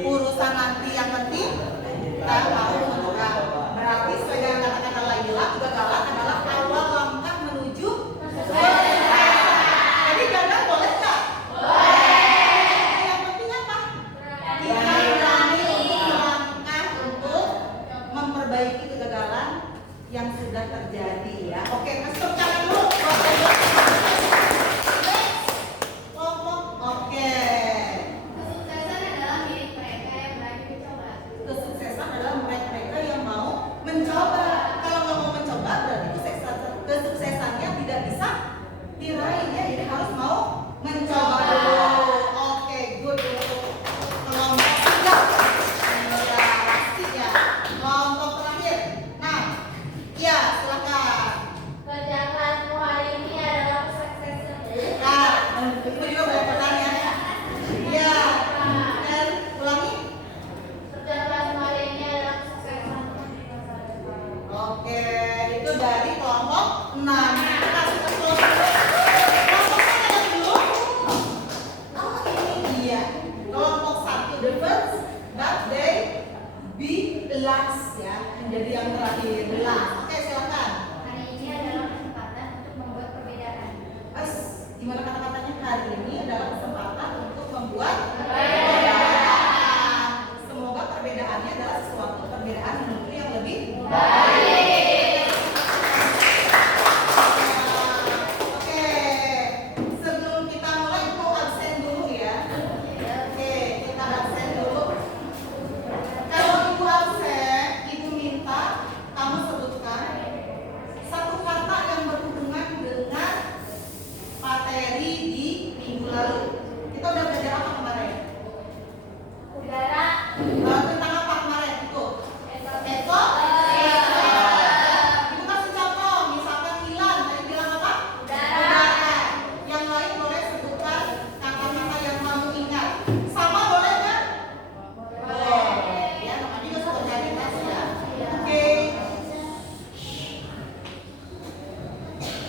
urusan nanti yang penting kita mau mencoba. Berarti sesuai dengan kata-kata Laila, kegagalan adalah awal langkah menuju kesuksesan. Jadi gagal boleh nggak? Boleh. Yang penting apa? Kita berani melangkah untuk memperbaiki kegagalan yang sudah terjadi ya. Oke, kasih tepuk tangan dulu. Oke. Kesuksesan adalah milik mereka yang berani mencoba. Kesuksesan adalah mereka yang mau mencoba. Kalau nggak mau mencoba berarti kesuksesannya tidak bisa diraih ya. Jadi harus mau mencoba dulu. Oke, good. Kelompok tiga. Sudah pasti ya. Kelompok terakhir. Nah, ya silakan. Kerja kelasmu hari ini adalah kesuksesan. Nah, ibu juga boleh pertanyaan. Ya. Dan ulangi. Kerja kelasmu hari ini adalah kesuksesan. Oke, itu dari kelompok 6. Kita sudah close dulu. Kelompok mana dulu? Oh, ini dia. Kelompok 1 the first, but they be last ya. Menjadi yang terakhir last. Oke, silakan. Hari ini adalah kesempatan untuk membuat perbedaan. Mas, gimana kata-katanya? Hari ini adalah kesempatan untuk membuat Perbedaan. Semoga perbedaannya adalah sesuatu perbedaan menuju yang lebih Baik. Oke, sebelum kita mulai mau absen dulu ya. Oke, kita absen dulu. Kalau ibu absen, ibu minta kamu sebutkan satu kata yang berhubungan dengan materi di minggu lalu. Kita udah belajar apa kemarin? Udara. Tentang apa kemarin itu? Eko. Ibu kasih contoh, misalkan Milan tadi bilang apa? Udara. Yang lain boleh sebutkan kata-kata yang kamu ingat. Sama boleh kan? Boleh. Ya, namanya juga solidaritas ya. Oke.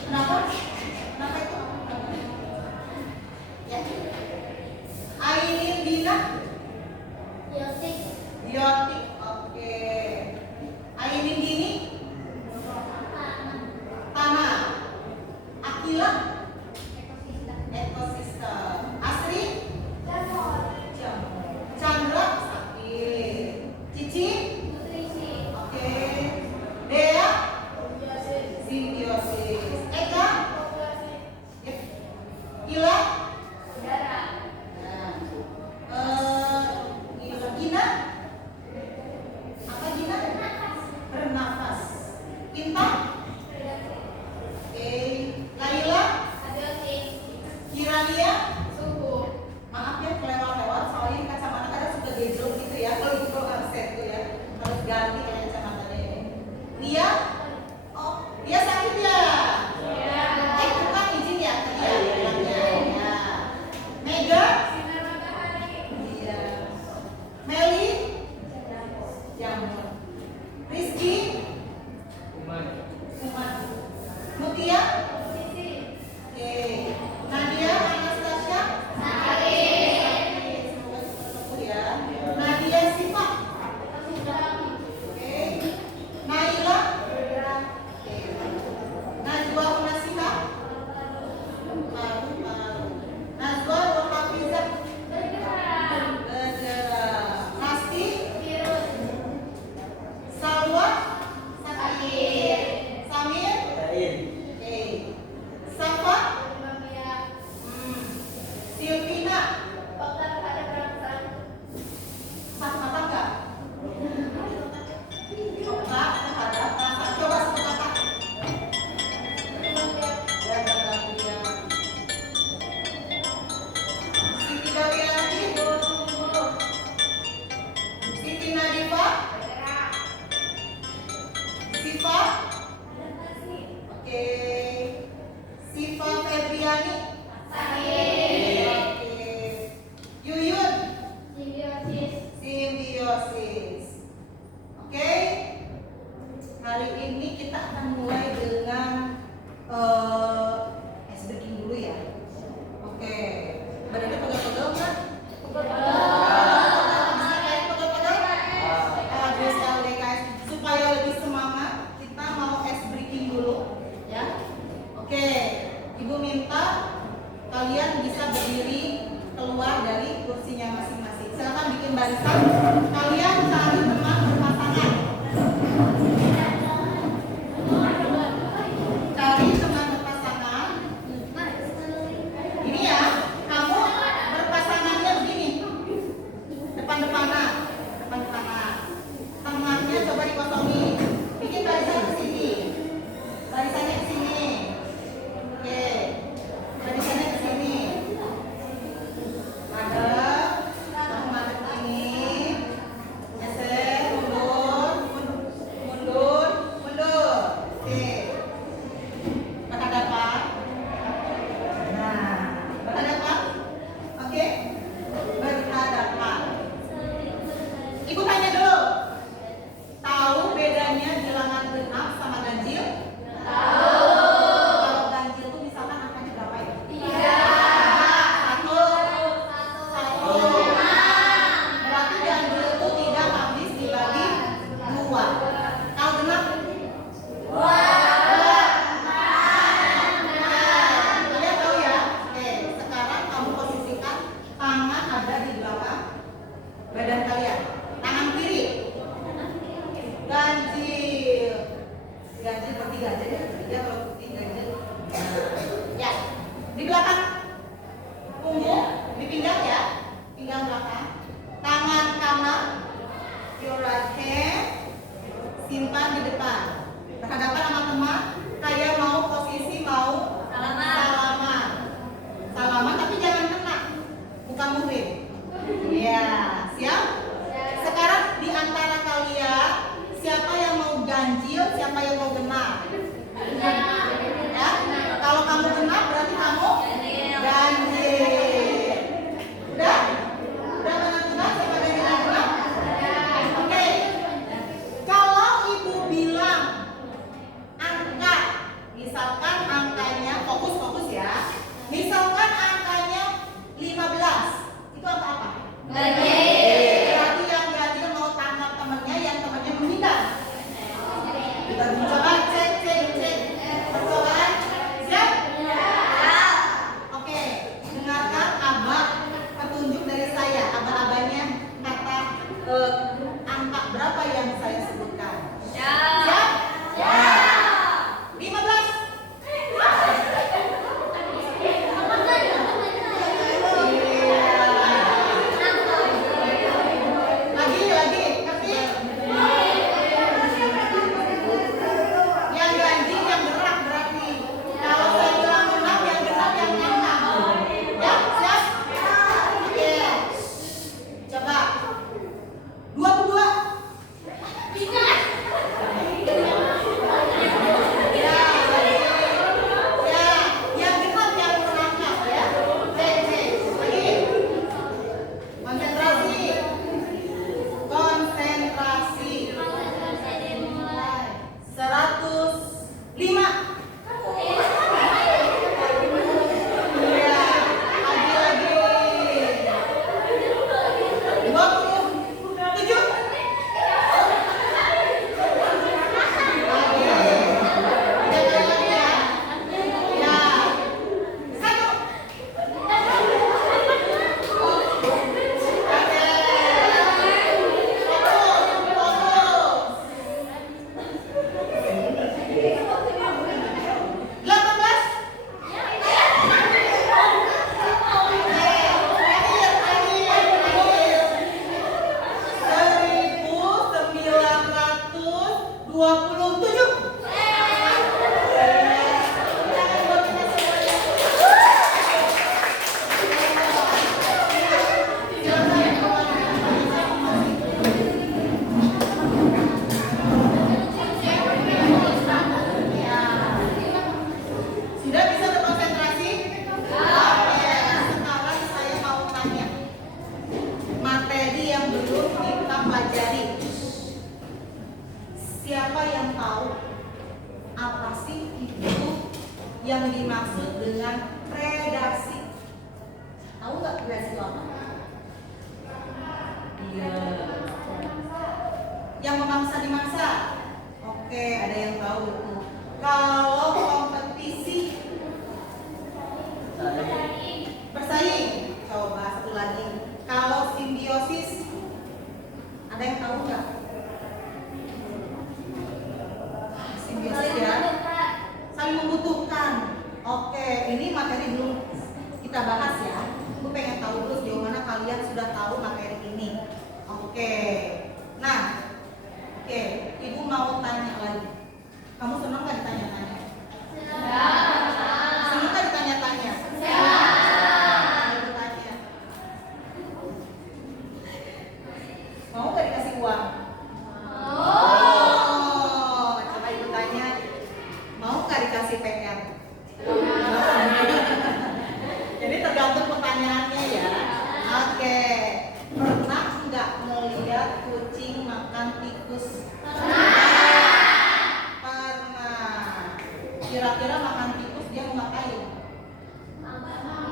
Kenapa? Kenapa itu? Ya. Ainin Dina. Biotik. Biotik. Oke. Ainin Dini. Tanah. Akila. Ekosistem. Asri. Chandra. Sakit. Cici. Nutrisi. Oke. Dea. Simbiosis. Eka. Ila. Udara. Gina. Apa Gina? Bernafas. Intan. Oke. Laila. Abiotik. Kiralia. Suhu. Maaf ya kelewat-lewat, soalnya ini kacamata kadang suka gejrot gitu ya. Kalau ibu program set tuh ya, harus ganti kayak kacamatanya ini. Lia, oh dia sakit ya? Bukan izin ya tadi ya bilangnya. Ya. Mega, Sinar matahari. iya. Meli, jamur. Rizky, Uman. Mutia, Sisi. oke. Nadia, Anastasia. Sakit. Semoga cepat sembuh ya. Nadia Siva. Oke. Naila. Oke. Najwa Nasiha. Paru-paru. Najwa Wahafizah. Bergerak. Bergerak. Nasti. Virus. Salwa. Sakit. Samir. Oke. Safa. Berbahagia. Silvina. Dokter pada perasaan. Satu kata enggak? Coba ada perasaan. Coba satu kata. Ya, berbahagia. Siti Dawiyanti. Siti Nadifa. Bergerak. Siva. Adaptasi. Oke. Siva Febriani. Sakit. Oke. Yuyun. Simbiosis. Simbiosis. Oke. Hari ini kita akan mulai dengan ice breaking dulu ya. Oke. Badannya pegel-pegel kan? Pegel. Kalian cari teman berpasangan. Cari teman berpasangan. Ini ya, kamu berpasangannya begini. Depan-depanan. Tengahnya coba dikosongi. Bikin barisan ke sini. Barisannya ke sini. Oke. Barisannya ke sini. Madep. Kamu madep ke sini. Geser, mundur. Oke. Berhadapan. Nah, berhadapan. Oke. Berhadapan. Ibu tanya dulu. Tahu bedanya bilangan genap sama ganjil? Tahu. Kalau ganjil itu misalkan angkanya berapa ya? 1. Berarti ganjil itu tidak habis dibagi 2. Kalau genap? 2. Kalian tahu ya? Oke, sekarang kamu posisikan tangan ada di belakang badan kalian. Tangan kiri. Ganjil bertiga aja ya. Bertiga kalau putih ganjil. Ya. Di belakang punggung dipinggang ya. Pinggang belakang. Tangan kanan, your right hand, simpan di depan. Berhadapan sama teman. Kayak mau posisi salaman tapi jangan kena. Bukan muhrim. Ya, siap? Sekarang di antara kalian siapa yang mau ganjil, siapa yang mau genap? Ya? Kalau kamu genap berarti kamu ganjil. Udah? Udah menentukan siapa ganjil dan genap? Oke. Kalau ibu bilang angka, misalkan angkanya fokus ya. Misalkan angkanya 15. Itu angka apa? Berarti yang ganjil mau tangkap temennya, yang temennya menghindar. Kita coba cek. Percobaan. Siap? Oke. Dengarkan abah petunjuk dari saya. Abah-abahnya kata angka berapa yang saya sebutkan. Siap? 15. Lagi, ngerti? Yang ganjil yang gerak berarti. Kalau saya bilang genap, yang genap yang angkat. Ya, siap? Oke. Coba. 22. Ya, yang genap yang menangkap ya. Cek. Lagi. Konsentrasi. 105. Ya, lagi. 27. Sudah bisa berkonsentrasi? Oke, sekarang saya mau tanya materi yang belum kita pelajari. Siapa yang tahu apa sih itu yang dimaksud dengan predasi? Tahu nggak predasi itu apa? Iya. Yang memangsa dimangsa. Oke, ada yang tahu itu. Kalau kompetisi, bersaing. Coba satu lagi. Kalau simbiosis, Ada yang tahu nggak? Simbiosis ya. Saling membutuhkan. Oke, ini materi belum kita bahas ya. Gue pengen tahu dulu sejauh mana kalian sudah tahu materi ini. Oke. Nah, oke, Ibu mau tanya lagi. Kamu senang nggak ditanya-tanya? Senang nggak ditanya-tanya? Ibu tanya. Mau nggak dikasih uang? Oh, coba Ibu tanya. Mau nggak dikasih PR? Jadi tergantung pertanyaannya ya. Oke. Pernah nggak melihat kucing makan tikus? Pernah. Kira-kira makan tikus dia mau ngapain?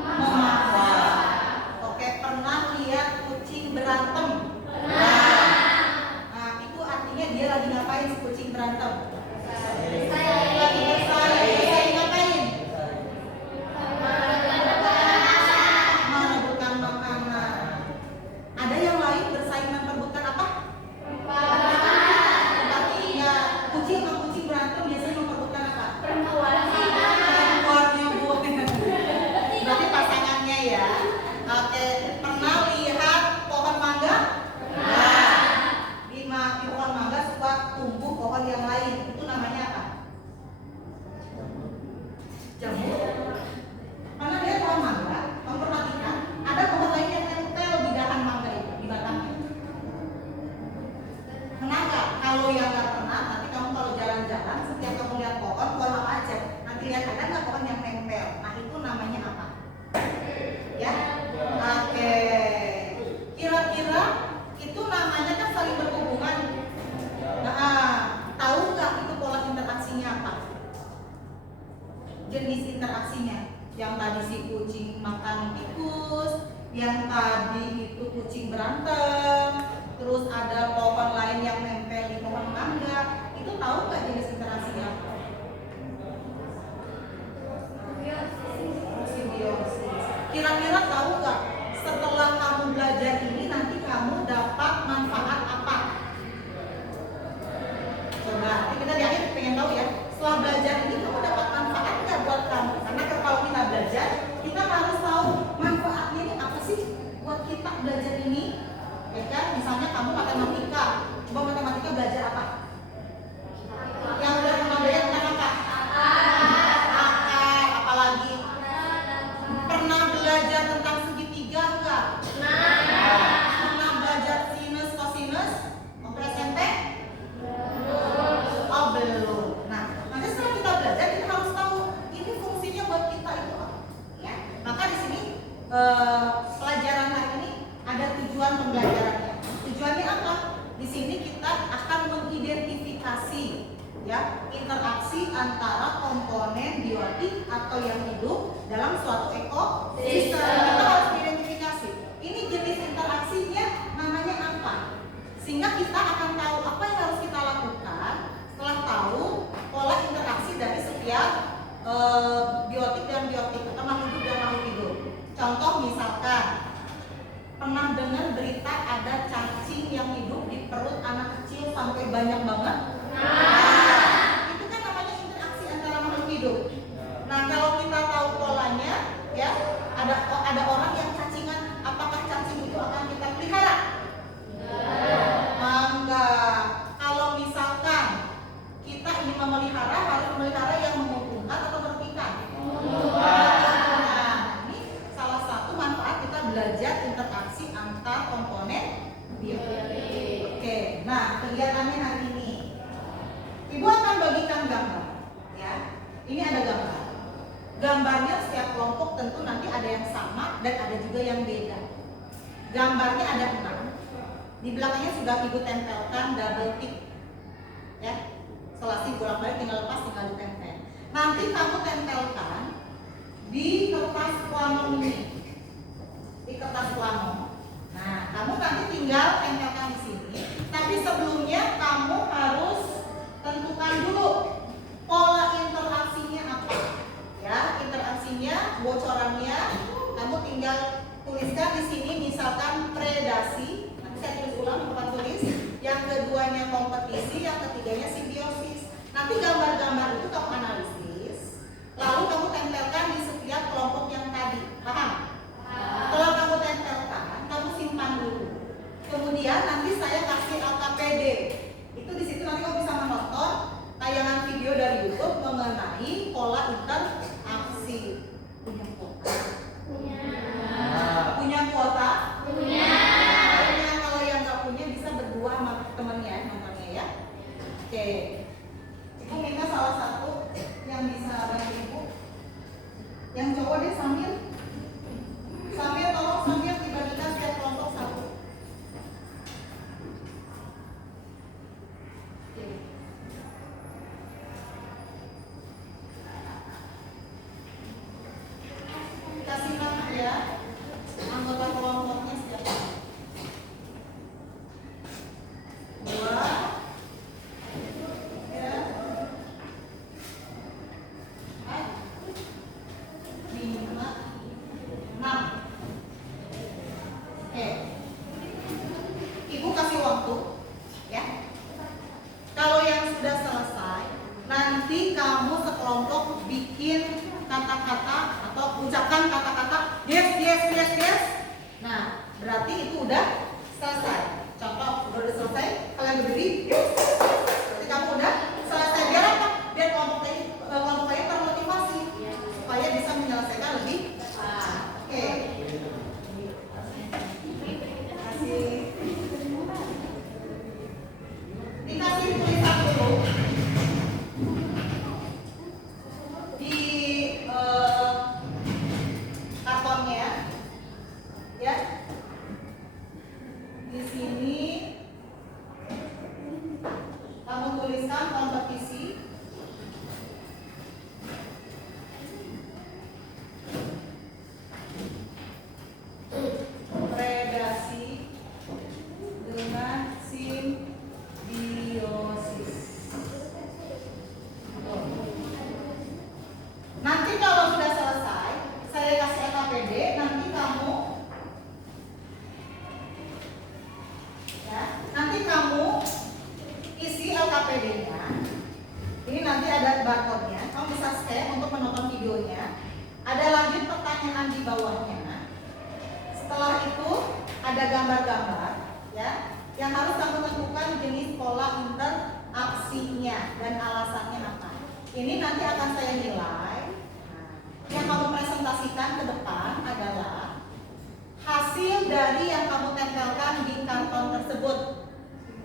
Mau makan. Oke, pernah lihat kucing berantem? Nah, itu artinya dia lagi ngapain si kucing berantem? Lagi bersaing ngapain? Merebutkan makanan. Ada yang lain bersaing memperebutkan apa? Berarti ya kucing sama kucing berantem biasanya memperebutkan apa? Perempuannya Bu. Berarti pasangannya ya. Oke, pernah lihat pohon mangga? Di pohon mangga suka tumbuh pohon yang lain. Itu namanya apa? Jamur. Karena dia pohon mangga, kamu perhatikan ada pohon lain yang nempel di dahan mangga itu, di batangnya. Pernah nggak? Kalau yang nggak pernah, nanti kamu kalau jalan-jalan, setiap kamu lihat pohon apa aja, nanti lihat ada nggak pohon yang nempel. Nah itu namanya apa? Ya? Oke. Kira-kira itu namanya kan saling berhubungan. Nah, tahu nggak itu pola interaksinya apa? Jenis interaksinya. Yang tadi si kucing makan tikus, yang tadi itu kucing berantem, terus ada pohon lain yang nempel di pohon mangga. Itu tahu nggak jenis interaksinya apa? Simbiosis. Kira-kira tahu nggak setelah kamu belajar ini nanti kamu dapat manfaat apa? Coba, ini kita di akhir pengen tahu ya. Setelah belajar ini kamu dapat manfaat nggak buat kamu? Karena kalau kita belajar, kita harus tahu manfaatnya ini apa sih buat kita belajar ini. Ya kan? Misalnya kamu matematika, coba matematika belajar apa? Yang udah pernah belajar tentang apa? Akar, apalagi? Pernah belajar tentang segitiga enggak? Pernah belajar sinus, kosinus? Waktu SMP? Oh belum. Nah, nanti setelah kita belajar kita harus tahu ini fungsinya buat kita itu apa. Ya. Maka di sini pelajaran hari ini ada tujuan pembelajarannya. Tujuannya apa? Di sini kita akan mengidentifikasi ya interaksi antara komponen biotik atau yang hidup dalam suatu ekosistem. Kita harus identifikasi ini jenis interaksinya namanya apa, sehingga kita akan tahu apa yang harus kita lakukan setelah tahu pola interaksi dari setiap biotik dan biotik atau makhluk hidup dan makhluk hidup. Contoh misalkan pernah dengar berita ada cacing yang hidup di perut anak kecil sampai banyak banget. Itu kan namanya interaksi antara makhluk hidup. Nah kalau kita tahu polanya, ya ada orang yang cacingan, apakah cacing itu akan kita pelihara? Enggak. Kalau misalkan kita ingin memelihara, harus memelihara yang menguntungkan atau merugikan? Nah, ini salah satu manfaat kita belajar interaksi antar komponen biotik. Oke, nah kegiatannya hari ini, Ibu akan bagikan gambar. Ya, ini ada gambar. Gambarnya setiap kelompok tentu nanti ada yang sama dan ada juga yang beda. Gambarnya ada 6. Di belakangnya sudah Ibu tempelkan double tick. Ya, selasi bolak-balik tinggal lepas, tinggal ditempel. Nanti kamu tempelkan di kertas plano ini. Di kertas plano. Nah, kamu nanti tinggal tempelkan di sini. Tapi sebelumnya kamu harus tentukan dulu pola interaksinya apa. Ya, interaksinya, bocorannya, kamu tinggal tuliskan di sini misalkan predasi. Nanti saya tulis ulang, bukan tulis. ketiganya simbiosis. Nanti gambar-gambar itu kamu analisis, lalu kamu tempelkan di setiap kelompok yang tadi. Paham? Kalau kamu tempelkan, kamu simpan dulu. Kemudian nanti saya kasih LKPD. Itu di situ nanti kamu bisa menonton tayangan video dari YouTube mengenai pola interaksi. Punya kuota? Punya kuota? Punya. Kalau yang nggak punya bisa berdua sama temennya nontonnya ya. Oke. Ibu minta salah satu yang bisa bantu ibu. Yang cowok deh sambil tolong sambil dibagi-bagikan setiap kelompok satu. Oke. Kasih nama ya anggota kelompoknya siapa? 2 ya 5 6. Oke. Ibu kasih waktu ya. Kalau yang sudah selesai, nanti kamu sekelompok bikin kata-kata atau ucapkan kata-kata yes. Nah, berarti itu udah selesai. Contoh, udah selesai, kalian berdiri, yes. Berarti kamu udah selesai. Biar apa? Biar kelompok lain termotivasi supaya bisa menyelesaikan lebih. Oke. Dikasih tulisan dulu di kartonnya ya. Di sini kamu tuliskan kompetisi. Predasi dengan simbiosis. Nanti kalau sudah selesai, saya kasih LKPD, nanti kamu ya, nanti kamu isi LKPD-nya. Ini nanti ada barcode-nya, kamu bisa scan untuk menonton videonya. Ada lanjut pertanyaan di bawahnya. Setelah itu ada gambar-gambar ya, yang harus kamu tentukan jenis pola interaksinya dan alasannya apa. Ini nanti akan saya nilai. Yang kamu presentasikan ke depan adalah hasil dari yang kamu tempelkan di karton tersebut.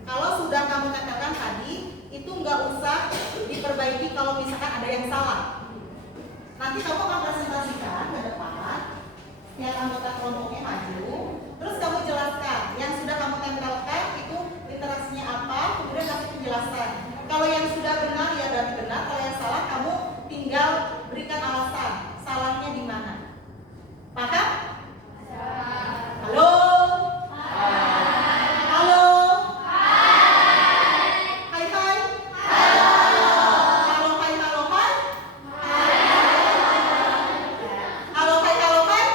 Kalau sudah kamu tempelkan tadi, itu nggak usah diperbaiki kalau misalkan ada yang salah. Nanti kamu akan presentasikan ke depan, setiap anggota kelompoknya maju, terus kamu jelaskan yang sudah kamu tempelkan itu interaksinya apa, kemudian kasih penjelasan. Kalau yang sudah benar ya berarti benar, kalau yang salah kamu tinggal berikan alasan salahnya di mana. Paham? Halo? Halo? Hai hai? Halo hai halo hai? Halo hai halo hai?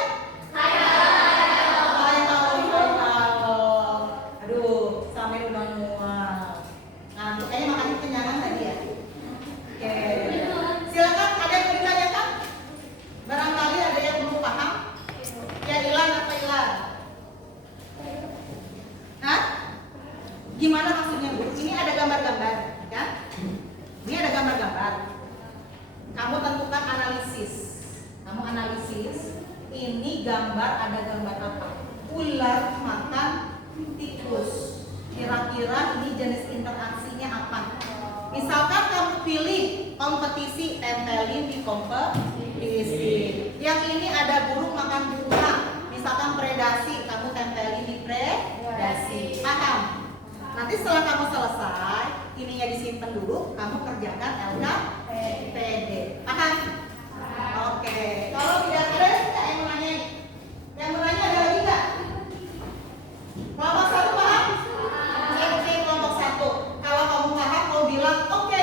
Hai halo. Aduh, sampai udah mual. Nah, kayaknya makan kenyangan tadi ya. Oke. Silakan, ada yang mau ditanyakan? Barangkali ada yang belum paham? Ya Ilan apa Ilan? Hah? Gimana maksudnya Bu? Ini ada gambar-gambar, kan? Ini ada gambar-gambar. Kamu tentukan analisis. Kamu analisis. Ini gambar, ada gambar apa? Ular makan tikus. Kira-kira ini jenis interaksinya apa? Misalkan kamu pilih kompetisi, tempelin di kompetisi. Yang ini ada burung makan bunga. Misalkan predasi, kamu tempelin di predasi. Paham? Nanti setelah kamu selesai, ininya disimpan dulu, kamu kerjakan LKPD. Paham? Oke. Kalau tidak ada yang mau nanya? Yang mau nanya ada lagi nggak? Kelompok satu paham? Oke, kelompok satu. Kalau kamu paham, mau bilang oke.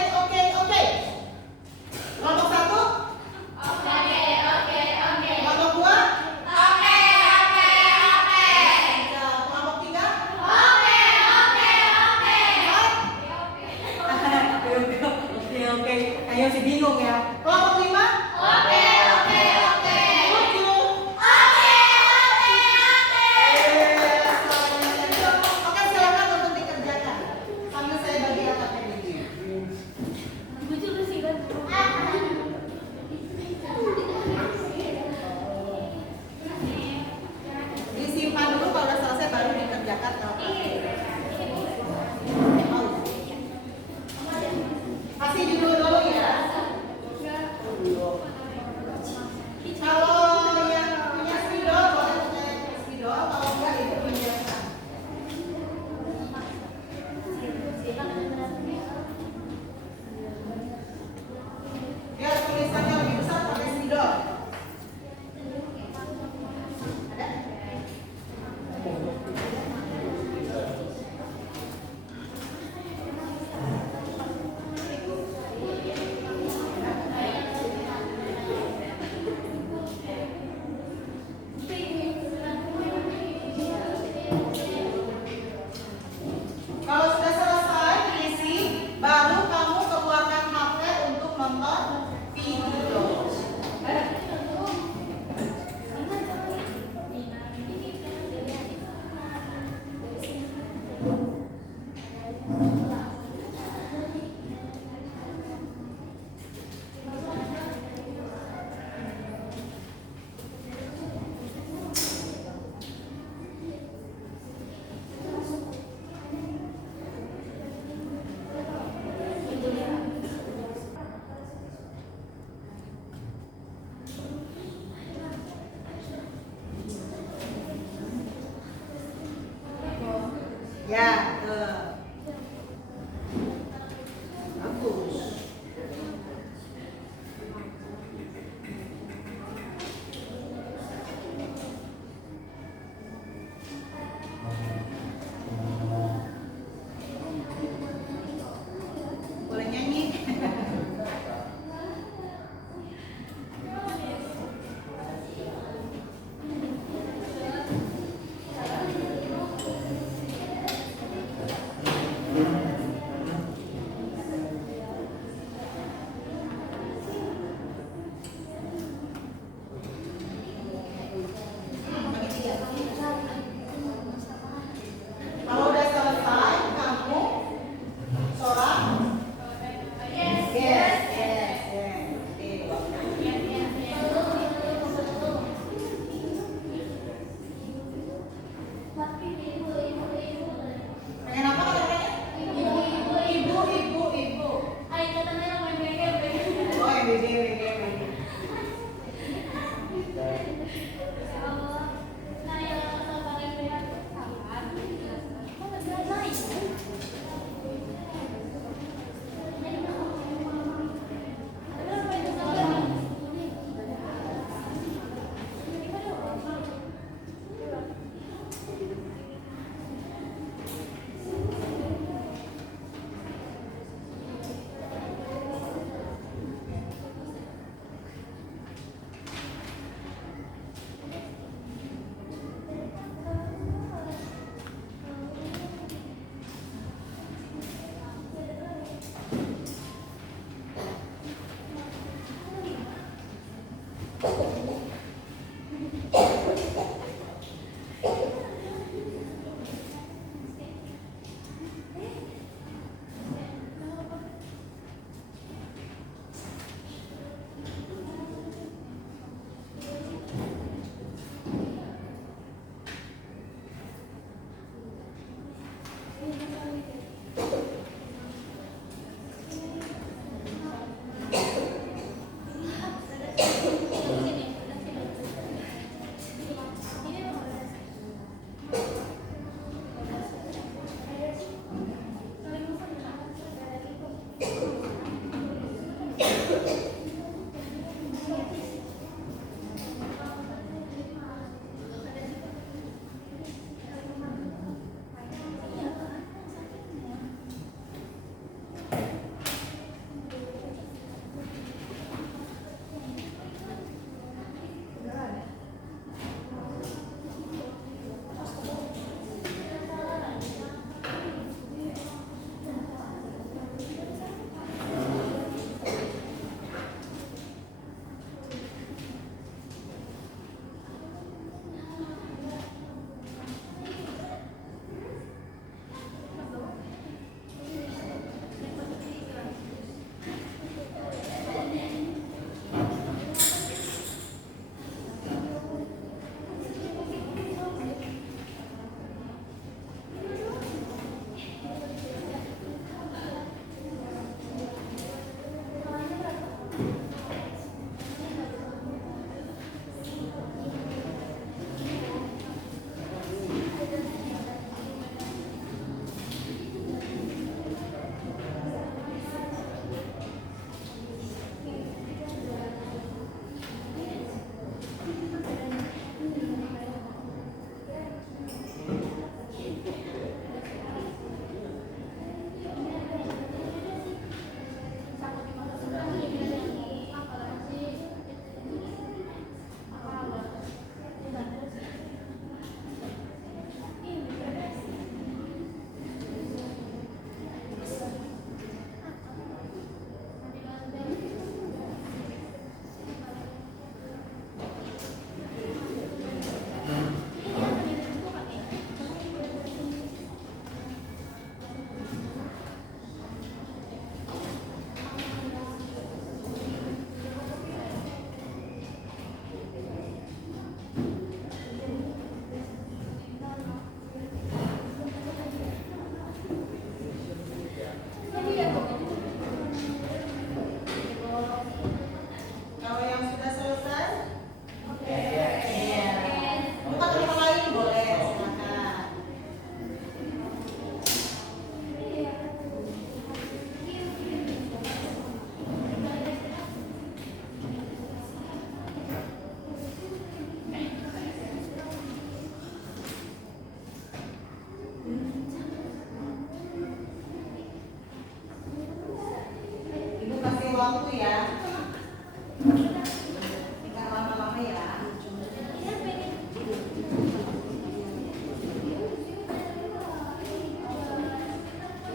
Kelompok satu? Oke. Kelompok dua? Oke. Kelompok tiga? Oke. Kayaknya masih bingung ya. Kelompok 5? Oke, oke, oke. 7? Oke, oke, oke. Oke, silakan untuk dikerjakan. Sambil saya bagi rata ini. Ibu juga sih kan. Disimpan dulu, kalau udah selesai baru dikerjakan. Kasih judul dulu ya. Kalau yang punya spidol boleh pakai spidol, kalau enggak itu pinjamkan. Biar tulisannya lebih besar pakai spidol. Ada? Kalau sudah selesai diisi, baru kamu keluarkan HP untuk nonton video. Ya, bagus. Boleh nyanyi? Kalau udah selesai, kamu sorak. Yes, yes, yes, yes. Pengen apa katanya? Ibu. Oh, yang BG.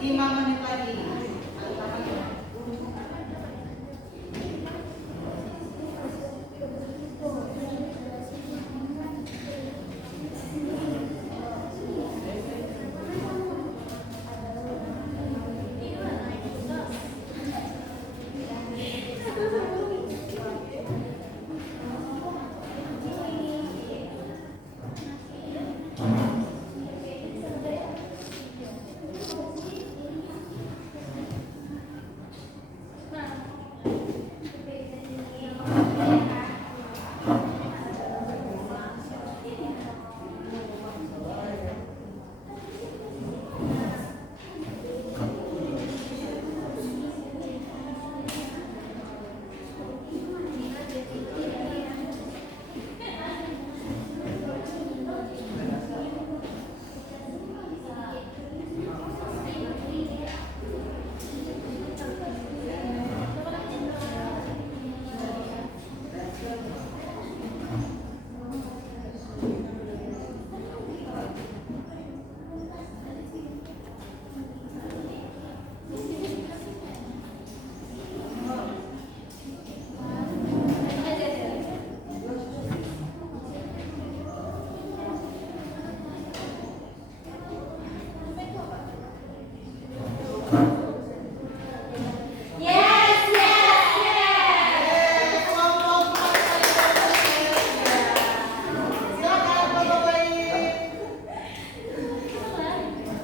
5 menit lagi.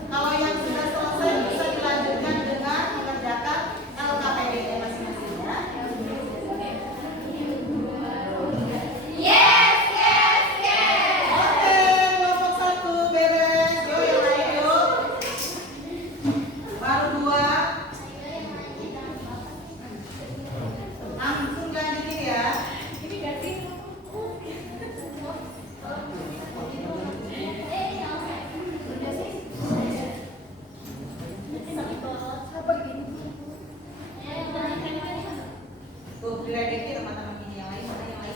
Kalau yang sudah selesai bisa dilanjutkan dengan mengerjakan LKPD-nya masing-masing ya. Oke, kelompok 1 beres. Yuk yang lain yuk. Baru 2. Langsung lanjutin ya. Tuh, diledekin teman-teman ini yang lain, mana yang lain?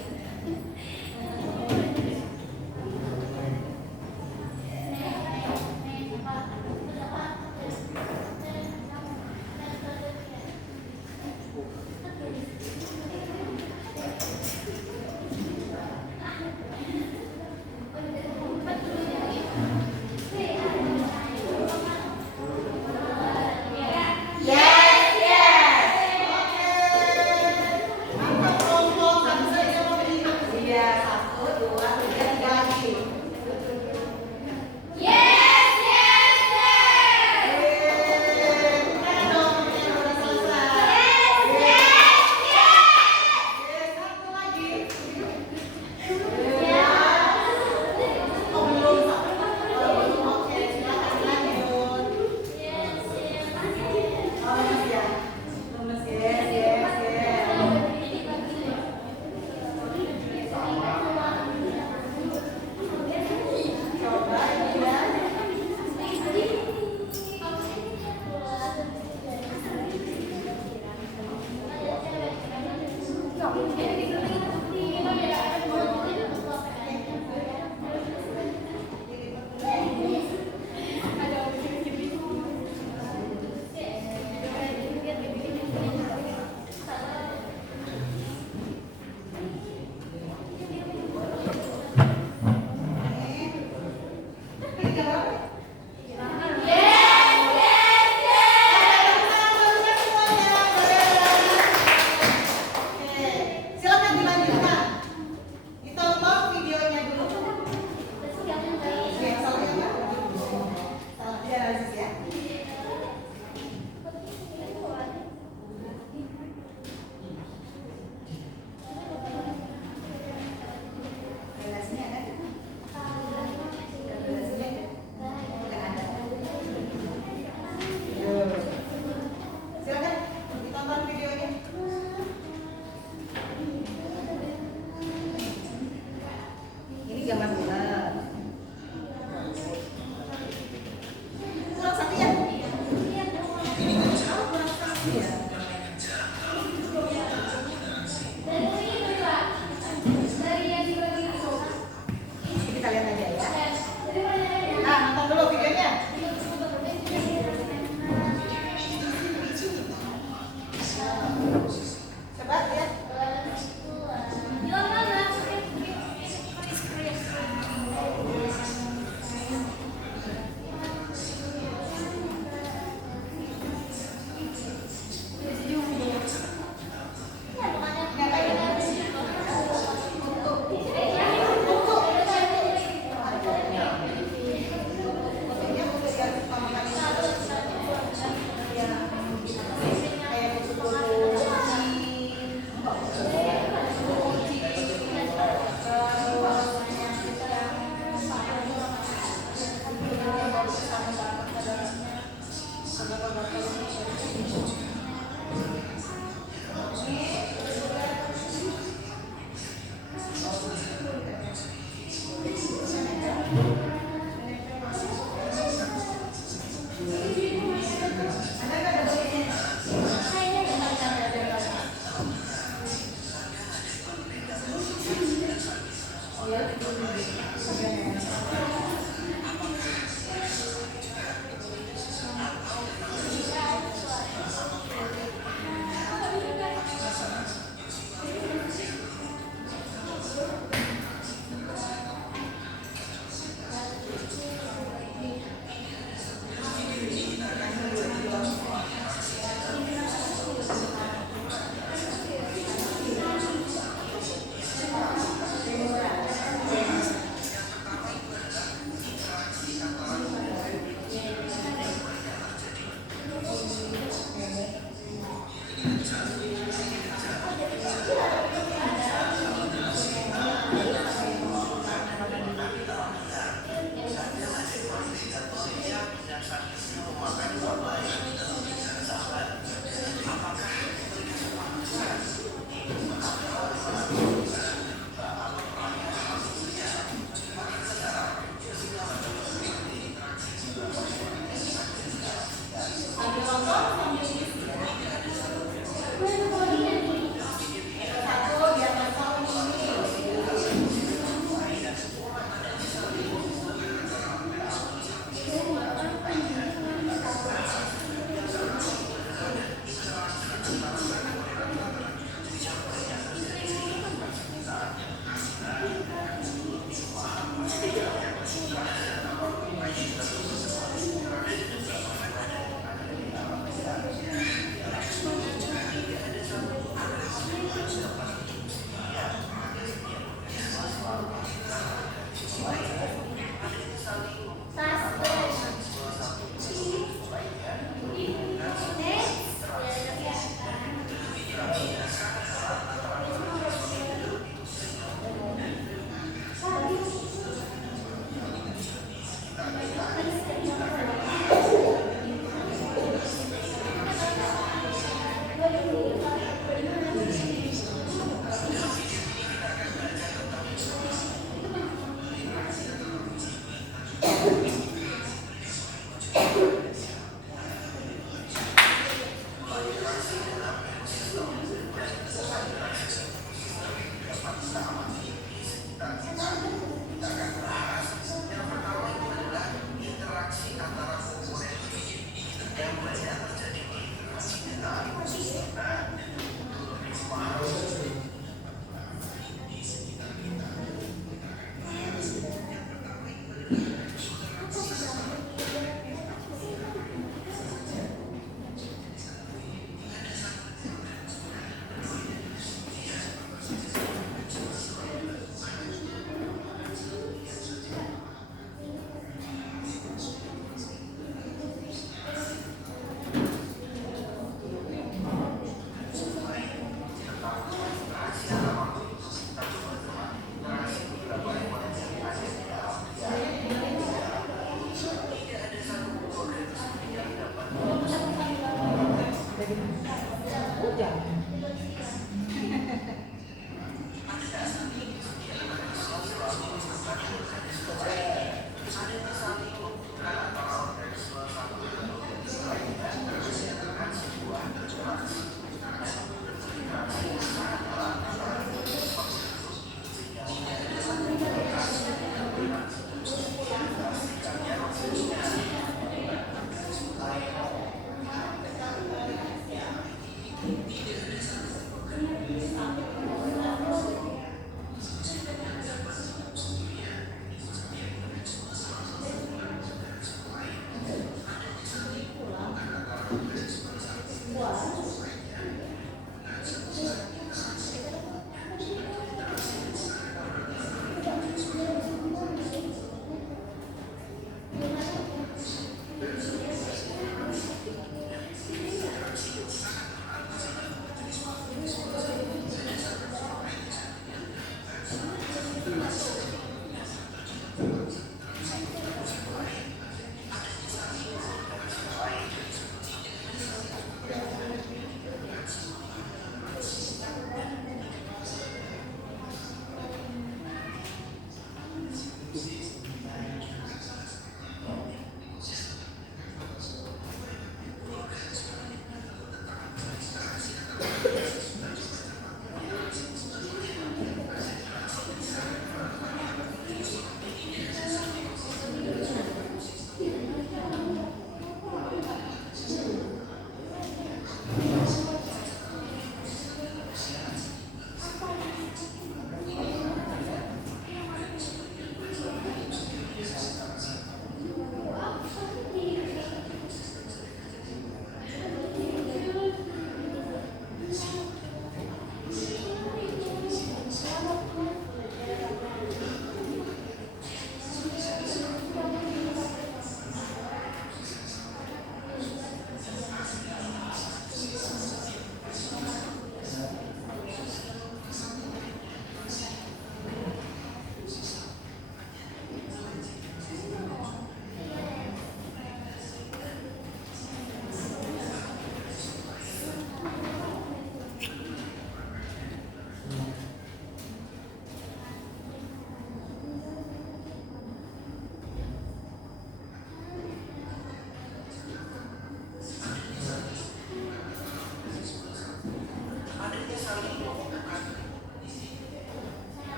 Mantap kelompok satu saja mau beli. Iya, 1, 2, 3, 3 lagi. Bukan dong, yang udah selesai. Satu lagi. Oh belum. Oke, silakan lanjut. Oh lemes ya. Lemes yes. Coba ya. Ini gambar apa? Oke, Sambil nonton, sambil isi. Satu biar nonton ini.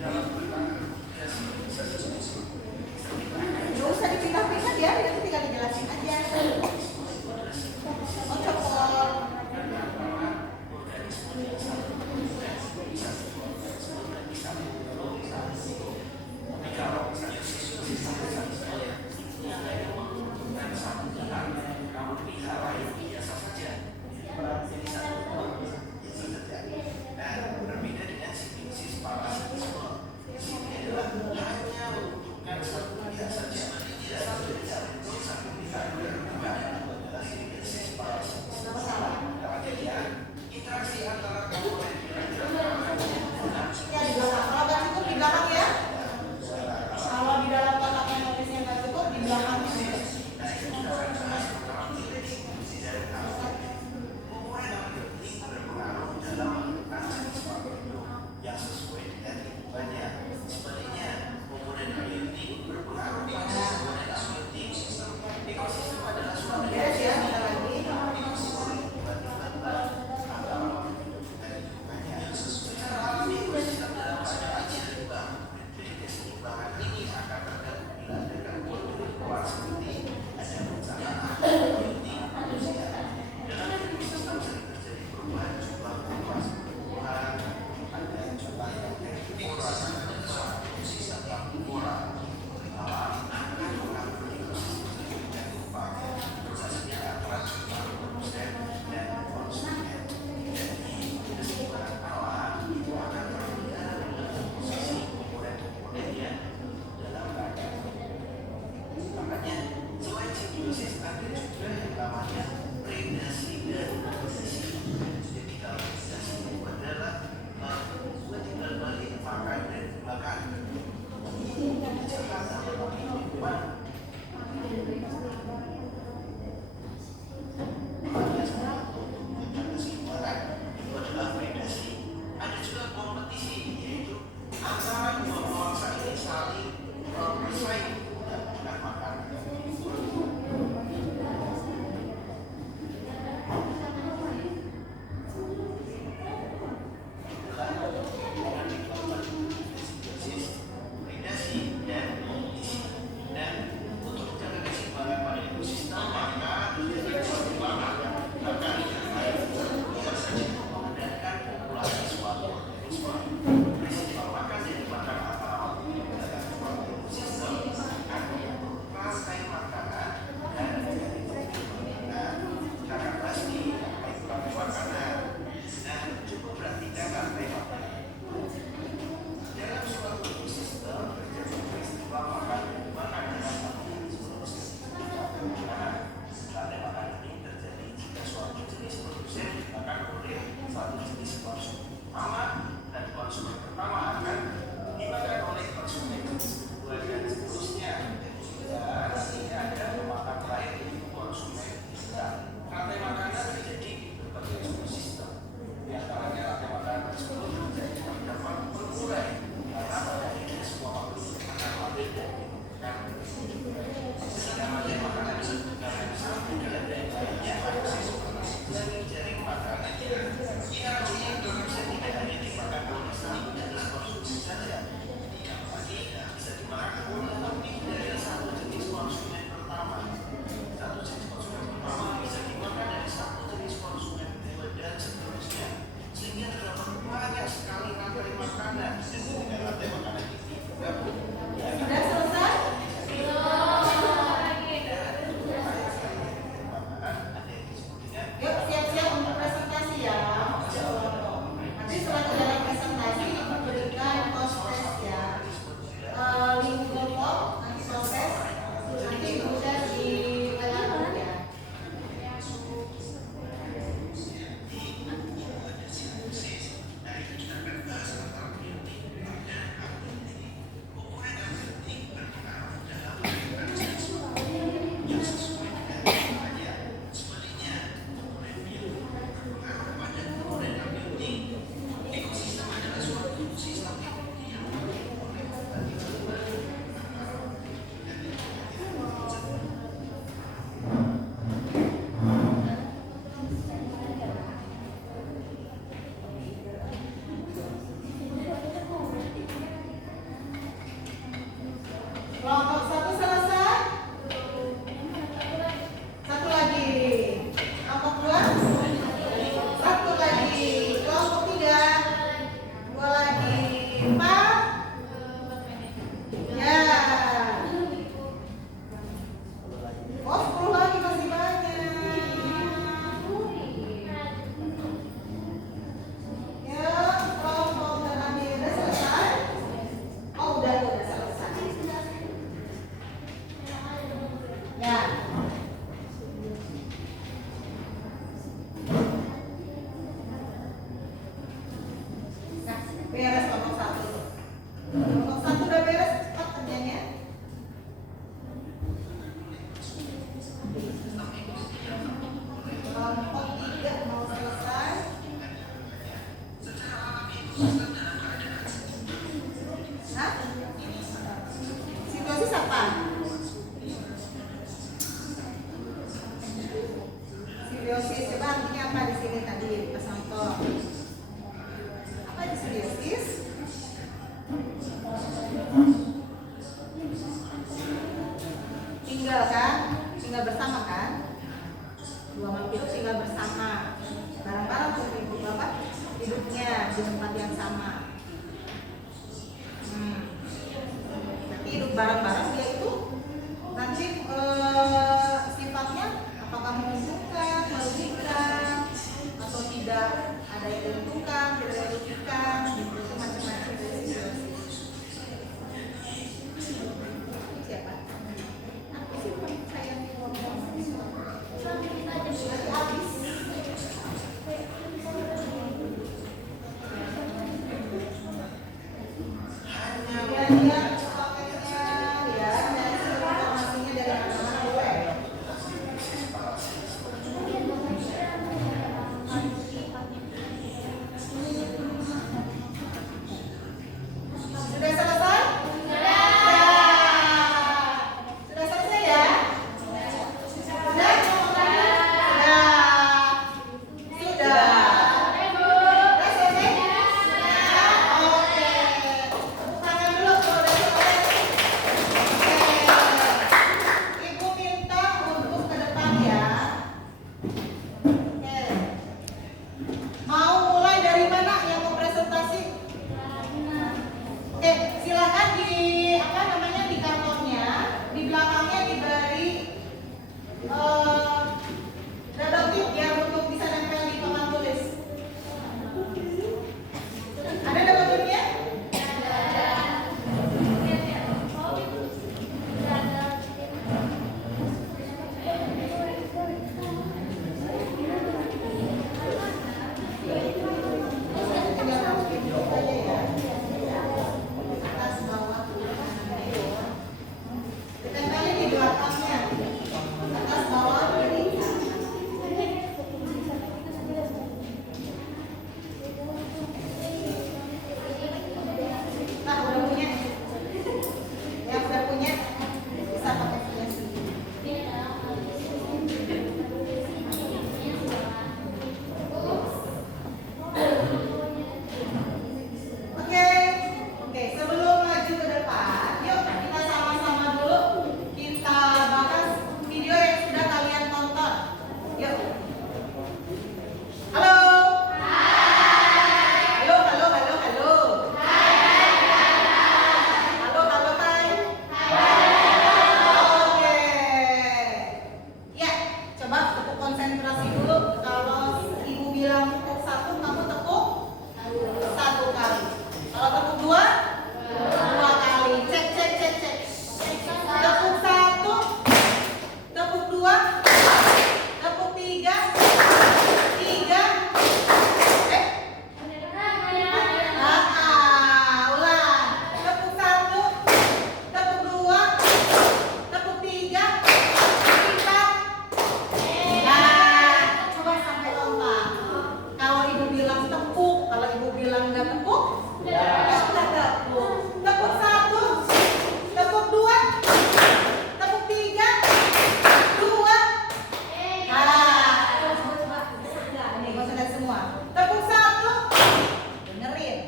Nggak usah dipindah-pindah ya, nanti tinggal dijelasin aja. Oh, cokol. Ya di belakang. Kalau nggak cukup di belakang ya. Kalau di dalam kotak yang nulisnya nggak cukup di belakangnya. Beres ya, bentar lagi. beres kelompok 1. Kelompok 1 udah beres, cepat kerjanya. Kelompok 3 mau selesai. Hah? Situasi apa? Simbiosis, coba artinya apa di sini tadi pas nonton? Apa di simbiosis? Tinggal kan? Tinggal bersama kan? Dua makhluk tinggal bersama, bareng-bareng hidup apa? Hidupnya di tempat yang sama. Nanti hidup bareng-bareng dia itu nanti sifatnya apakah menguntungkan, merugikan, atau tidak ada yang diuntungkan, tidak ada yang dirugikan, gitu. Itu macam-macam dari simbiosis. Siapa? Aku sih saya ngomong. Lagi habis. Dia paketnya ya, dan informasinya dari mana-mana boleh. Sudah selesai? Sudah selesai ya? Sudah? Sudah. Sudah selesai? Oke. Tepuk tangan dulu kalau udah selesai. Oke. Ibu minta untuk ke depan ya. Oke. Mau mulai dari mana yang mau presentasi? Oke, silakan di apa namanya di kartonnya, di belakangnya diberi double tip ya untuk bisa nempel di papan tulis. Ada double tipnya? Tinggal masukin dulu aja ya. Atas bawah kiri. Ditempelin di belakangnya. Atas bawah kiri. Nah, udah punya. Yang udah punya bisa pakai kreasi. Oke, sebelum maju ke depan, yuk kita sama-sama dulu kita bahas video yang sudah kalian tonton. Yuk. Halo. Halo, halo, halo, halo. Halo, halo, hai. Oke. Ya, coba tepuk konsentrasi dulu. Kalau ibu bilang tepuk 1, kamu tepuk 1 kali. Kalau tepuk 2 kali. Cek, cek, cek, cek. Tepuk 1, tepuk 2, tepuk 3, 3. Ulang. Tepuk 1, tepuk 2, tepuk 3, 4. Nah, coba sampai kompak. Kalau ibu bilang tepuk, kalau ibu bilang nggak tepuk, ya udah tepuk. Tepuk 1, tepuk 2, tepuk 3, 2. Coba. Nih, gak usah lihat semua. Tepuk 1, dengerin.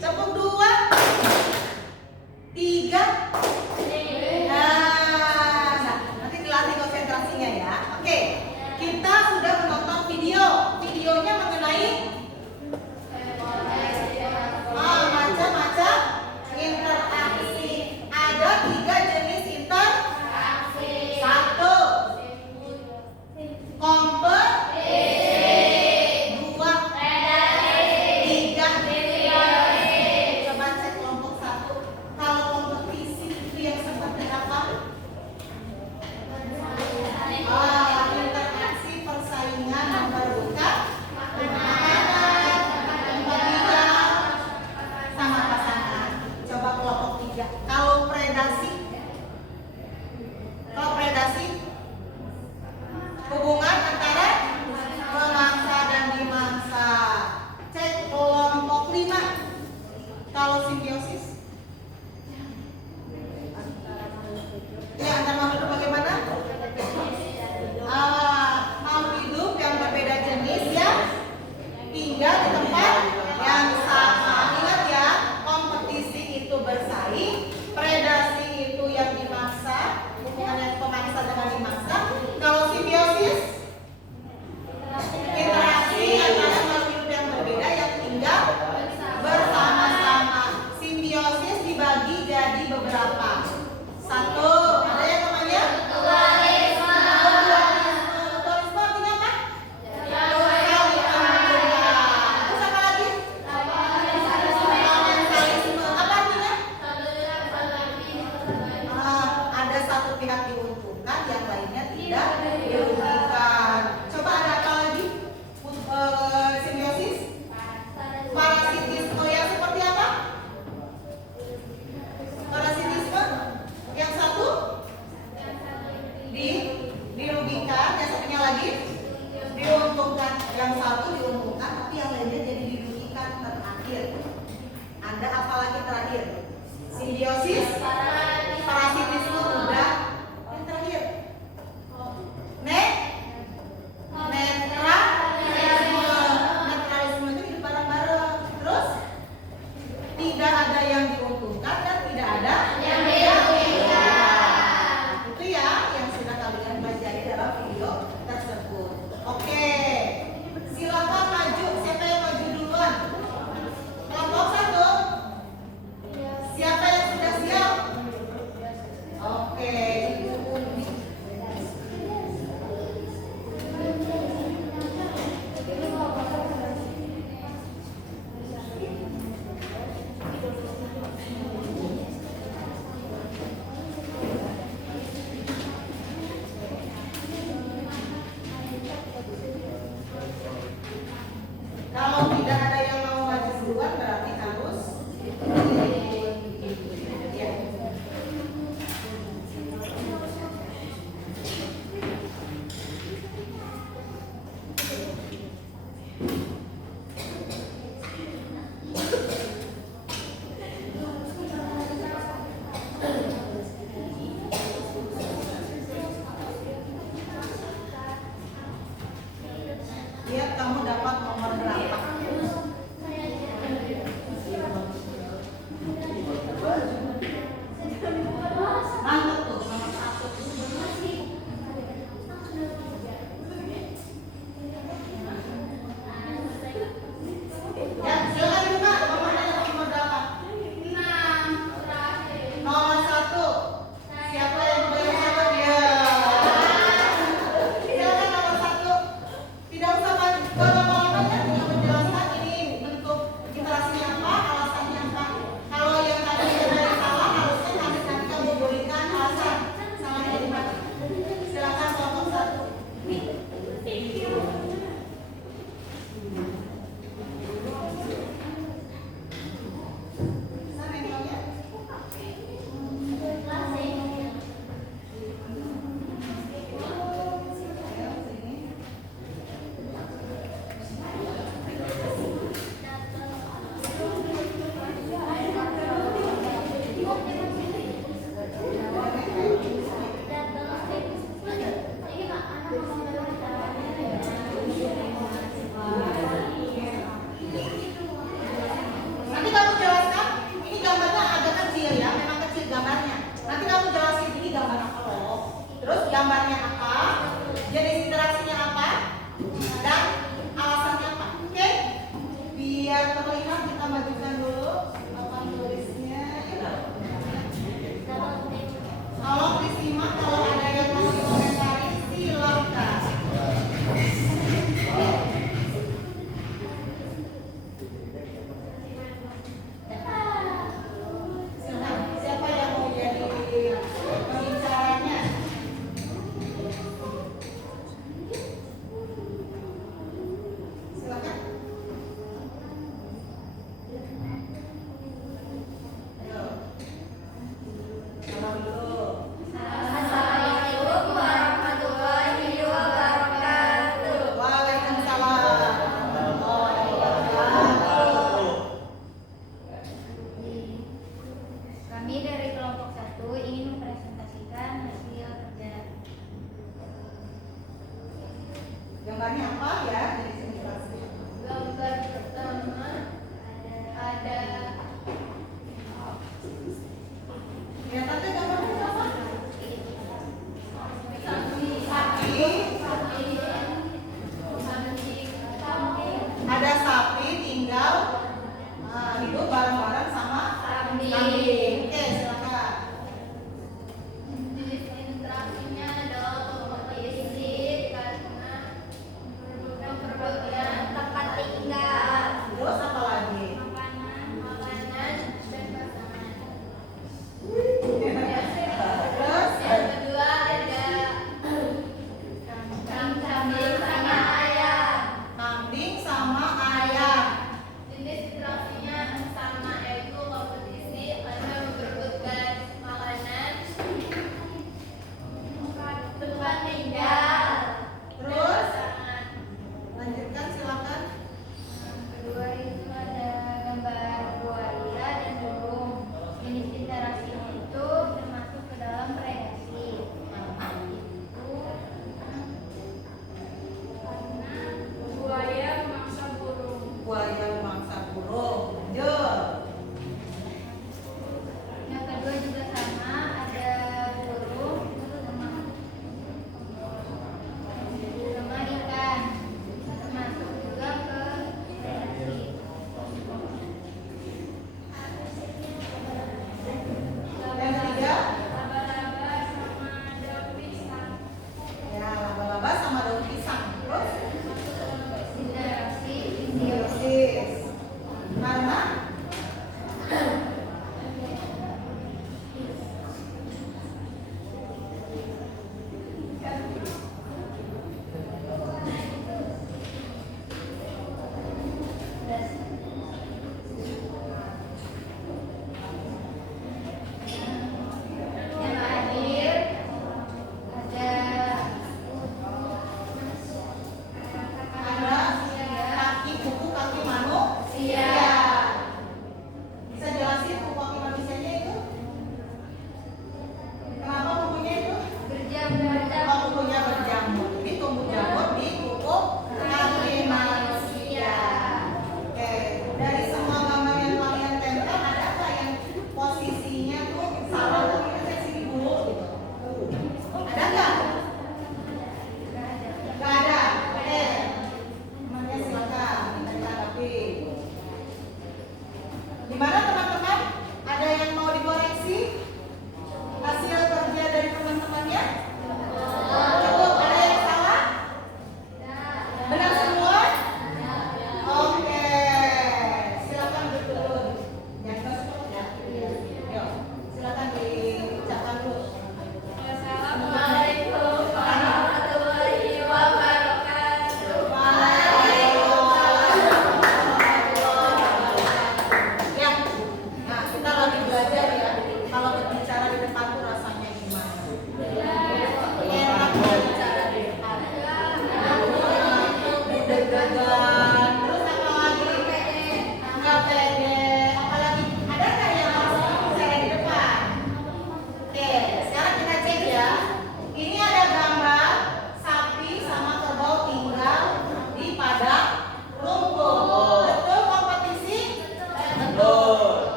Tepuk 2, 3. Nah, nanti dilatih konsentrasinya ya. Oke, kita sudah menonton video. Videonya mengenai macam-macam interaksi. Ada 3 jenis interaksi. 1, kompetisi. 2, 3, Kalau simbiosis? Ya, antar makhluk hidup bagaimana? Makhluk hidup yang berbeda jenis ya tinggal di tempat yang sama. Ingat ya, kompetisi itu bersaing, predasi itu yang dimaksa, hubungannya pemaksa dengan dimaksa. Kalau simbiosis, interaksi antara makhluk hidup yang berbeda yang tinggal bersama-sama. Simbiosis dibagi jadi beberapa. Satu, ada yang namanya mutualisme. Mutualisme artinya apa? Saling menguntungkan. Terus apa lagi? Komensalisme. Apa artinya? Ada satu pihak diuntungkan, yang lainnya tidak dirugikan. Coba ada apa lagi? Simbiosis? Parasitisme yang seperti apa? Parasitisme yang satu dirugikan, yang satunya lagi diuntungkan. Yang satu diuntungkan, tapi yang lainnya jadi dirugikan. Terakhir, ada apa lagi terakhir? Simbiosis, parasitisme udah. Yang terakhir, netralisme. Netralisme itu hidup bareng-bareng. Terus tidak ada yang diuntungkan dan tidak ada yang dirugikan. Itu ya yang sudah kalian pelajari dalam video tersebut. Oke, silakan maju. Siapa yang maju duluan? Kelompok 1. Siapa yang sudah siap?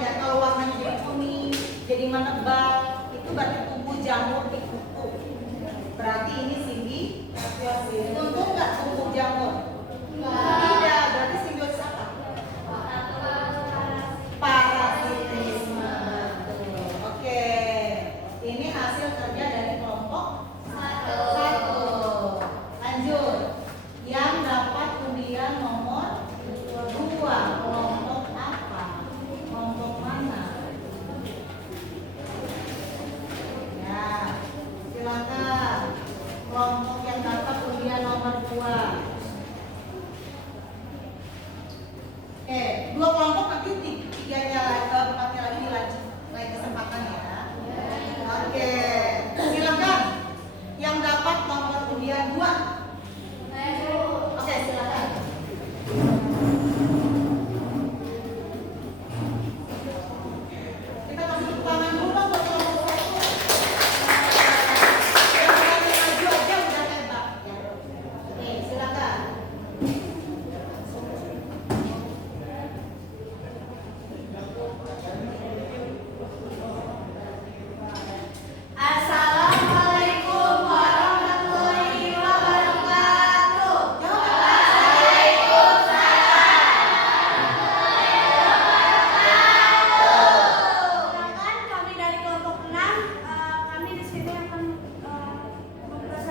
ya. Kalau warnanya jadi kuning, jadi menebal, itu berarti tumbuh jamur di kuku. Berarti ini simbiosis. Untung nggak tumbuh jamur? Tidak, berarti simbiosis apa? Parasitisme. Betul. Oke, ini hasil kerja dari kelompok satu. Lanjut. Yang dapat undian nomor 2. Kelompok apa? Kelompok mana? Ya, silakan. Kelompok yang dapat undian nomor 2. Oke, 2 kelompok nanti 3-nya lagi, 4-nya lagi dilanjut lain kesempatan ya. Oke, silakan. Yang dapat nomor undian 2. Oke, silakan. Kita kasih tepuk tangan dulu dong buat kelompok 1. Yang berani maju aja udah hebat ya. Oke, silakan. Assalamualaikum warahmatullahi wabarakatuh. Perkenalkan kami dari kelompok 6. Kami di sini akan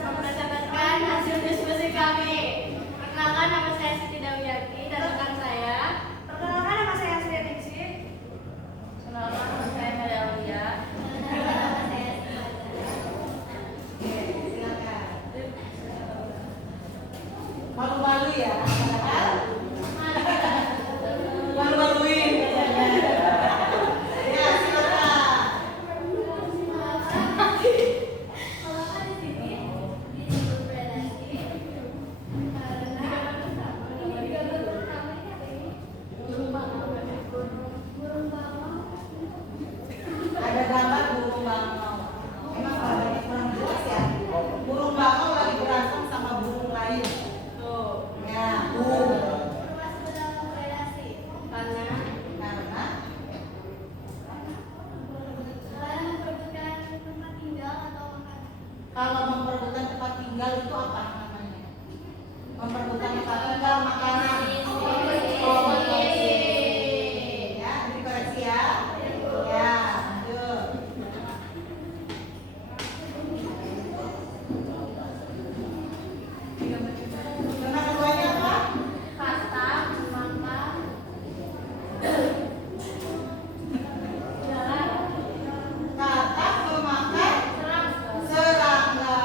mempresentasikan hasil diskusi kami. Perkenalkan nama saya Siti Dawiyanti dan rekan saya. Perkenalkan nama saya Sri Ningsih. Perkenalkan nama saya Mary Aulia. Oke, silakan. Malu-malu ya, padahal malu-maluin. Ya, silakan. Ada gambar burung bangau. Emang gambarnya kurang jelas ya. Burung bangau lagi berantem sama burung lain. Tuh. Ya, karena kalau memperebutkan tempat tinggal itu apa namanya? Memperebutkan tempat tinggal, makanan. Kompetisi. Ya, dikoreksi ya. Ya, lanjut. Nama keduanya apa? Kata memakan serangga.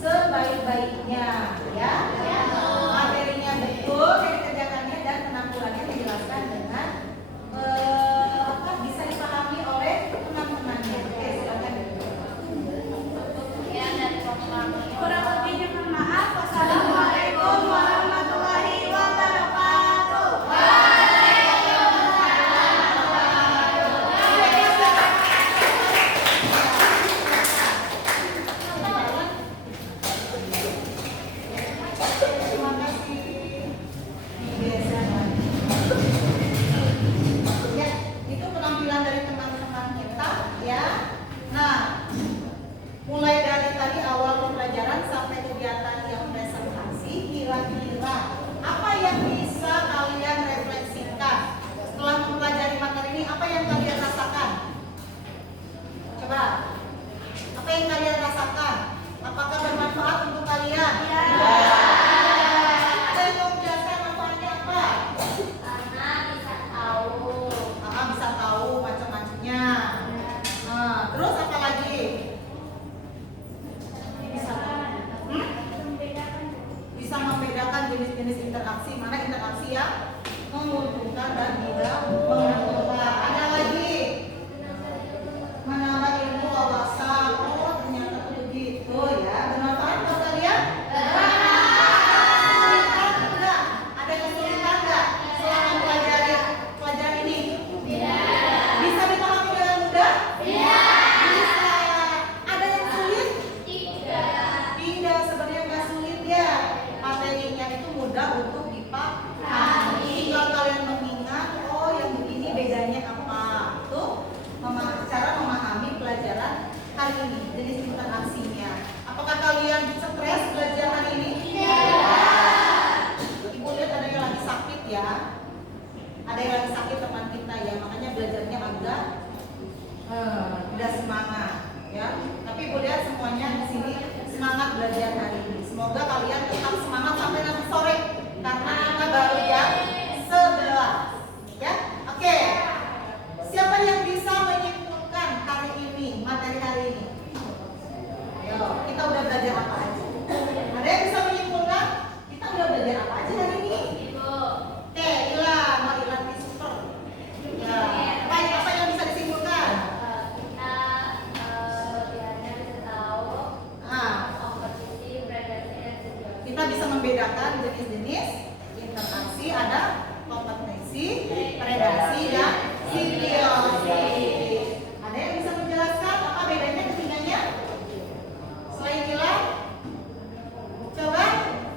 sebaik-baiknya, ya. Materinya betul, yang dikerjakannya dan penampilannya dijelaskan dengan bisa dipahami oleh teman-temannya. Oke, silakan. Ya, dan kami. Kurang lebihnya mohon maaf. Wassalamualaikum warahmatullahi wabarakatuh. Terima kasih. Biasa. Ya, itu penampilan dari teman-teman kita, ya. Nah, mulai dari tadi awal pembelajaran sampai kegiatan yang presentasi, kira-kira apa yang bisa kalian refleksikan setelah mempelajari materi ini? Apa yang kalian rasakan? Coba, apa yang kalian rasakan? Apakah bermanfaat untuk kalian? Ya. Ada yang mau menjelaskan manfaatnya apa? Karena bisa tahu. Bisa tahu macam-macamnya. Nah, terus apa lagi? Bisa membedakan jenis-jenis interaksi, mana interaksi yang menguntungkan dan tidak menguntungkan. Ada lagi, menambah ilmu wawasan. Oh, ternyata begitu ya. Bermanfaat buat kalian? Kesulitan enggak? Ada kesulitan enggak selama mempelajari pelajaran ini? Bisa dipahami dengan mudah? Bisa. Ada yang sulit? Tidak, sebenarnya nggak sulit ya. Materinya itu mudah untuk dipahami. Tinggal kalian mengingat, oh yang begini bedanya apa. Tuh, cara memahami pelajaran hari ini, jenis interaksinya. Apakah kalian stres belajar hari ini? Ibu lihat ada yang lagi sakit ya. Ada yang lagi sakit teman kita ya, makanya belajarnya agak tidak semangat ya. Tapi ibu lihat semuanya di sini semangat belajar hari ini. Semoga kalian tetap semangat sampai nanti sore karena kita baru jam 11 ya. Oke. Siapa yang bisa menyimpulkan hari ini, materi hari ini? Ayo, kita udah belajar apa aja? Ada yang bisa menyimpulkan? Kita udah belajar apa aja hari ini? Oke, Ilan, mau Ilan di super. Ya, apa yang bisa disimpulkan? Kita bisa membedakan jenis-jenis interaksi, ada kompetensi, predasi, dan simbiosi. Ada yang bisa menjelaskan apa bedanya ketiganya? Selain Ilan, coba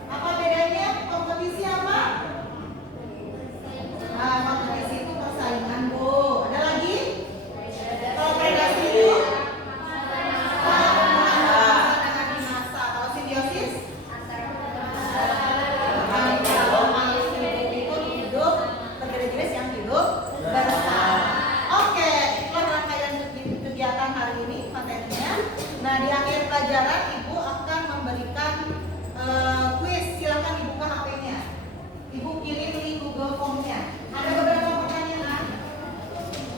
apa bedanya? Kompetisi apa? Kompetisi itu persaingan, Bu. Ada lagi? Kalau predasi itu dengan massa. Kalau simbiosis? Hidup berjenis yang hidup bersama. Oke, itulah rangkaian kegiatan hari ini materinya. Nah, di akhir pelajaran ibu akan memberikan kuis. Silakan dibuka HP-nya. Ibu kirim link Google Form-nya. Ada beberapa pertanyaan.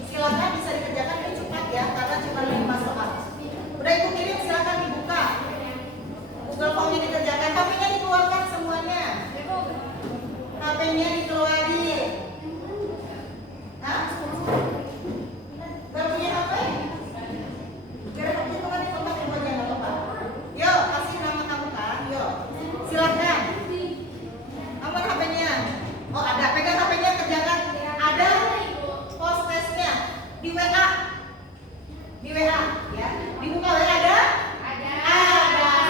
Silakan bisa dikerjakan, ini cepat ya, karena cuma 5 soal. Udah ibu kirim, silakan dibuka. Google Form-nya dikerjakan. HP-nya dikeluarkan semuanya. HP-nya dikeluarin. Hah? Gak punya HP? Biar HP itu kan di tempat yang aja, gak apa-apa. Yuk, kasih nama kamu kan. Yuk, silakan. Kamu ada HP-nya? Oh ada, pegang HP-nya, kerjakan. Ada post test-nya di WA. Di WA, ya. Dibuka WA ada? Ada.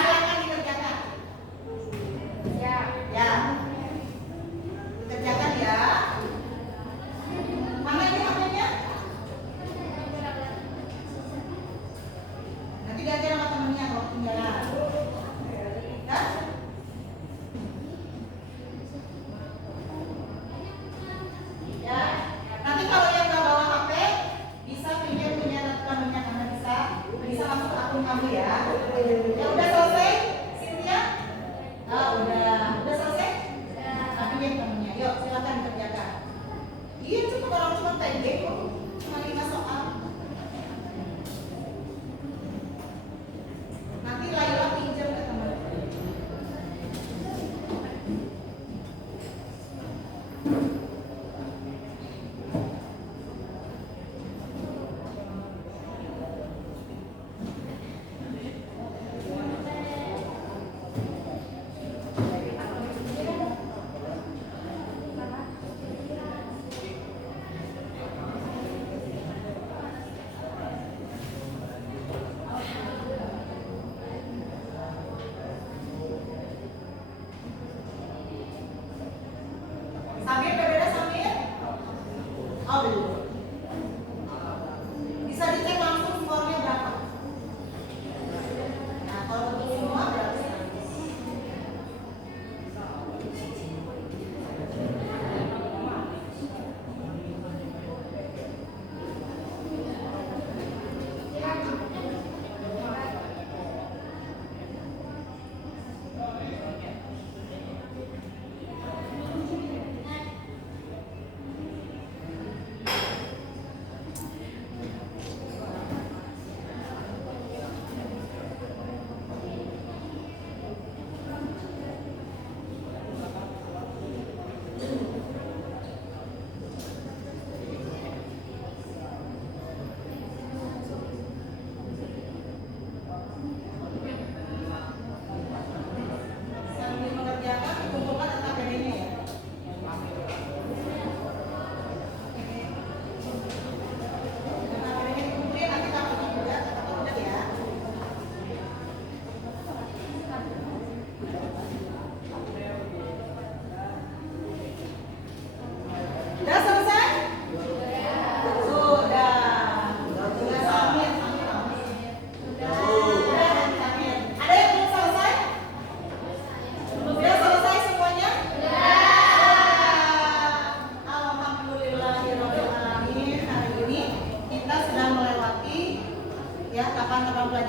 Silakan dikerjakan. Ya. Dikerjakan ya. Mana ini HP-nya? Nanti ganti sama temennya kalau ketinggalan. Ya? Ya. Nanti kalau yang nggak bawa HP bisa pinjam punya temennya karena bisa masuk ke akun kamu ya. Ya udah selesai, Cynthia? Udah selesai? Pinjam temennya. Yuk silakan dikerjakan. Iya cukup, orang cuma TG kok, cuma 5 soal. Nanti Laila pinjam ke temen.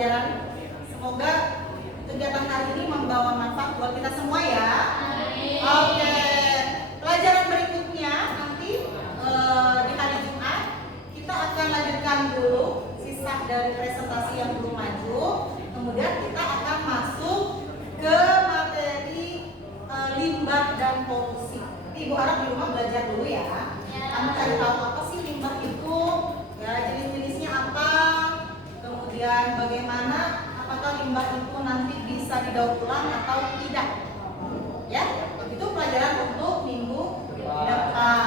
pelajaran. Semoga kegiatan hari ini membawa manfaat buat kita semua ya. Oke, pelajaran berikutnya nanti di hari Jumat kita akan lanjutkan dulu sisa dari presentasi yang belum maju. Kemudian kita akan masuk ke materi limbah dan polusi. Ibu harap di rumah belajar dulu ya. Kamu cari tahu apa sih limbah itu, ya jenis-jenisnya apa, kemudian bagaimana apakah limbah itu nanti bisa didaur ulang atau tidak. Ya, itu pelajaran untuk minggu depan.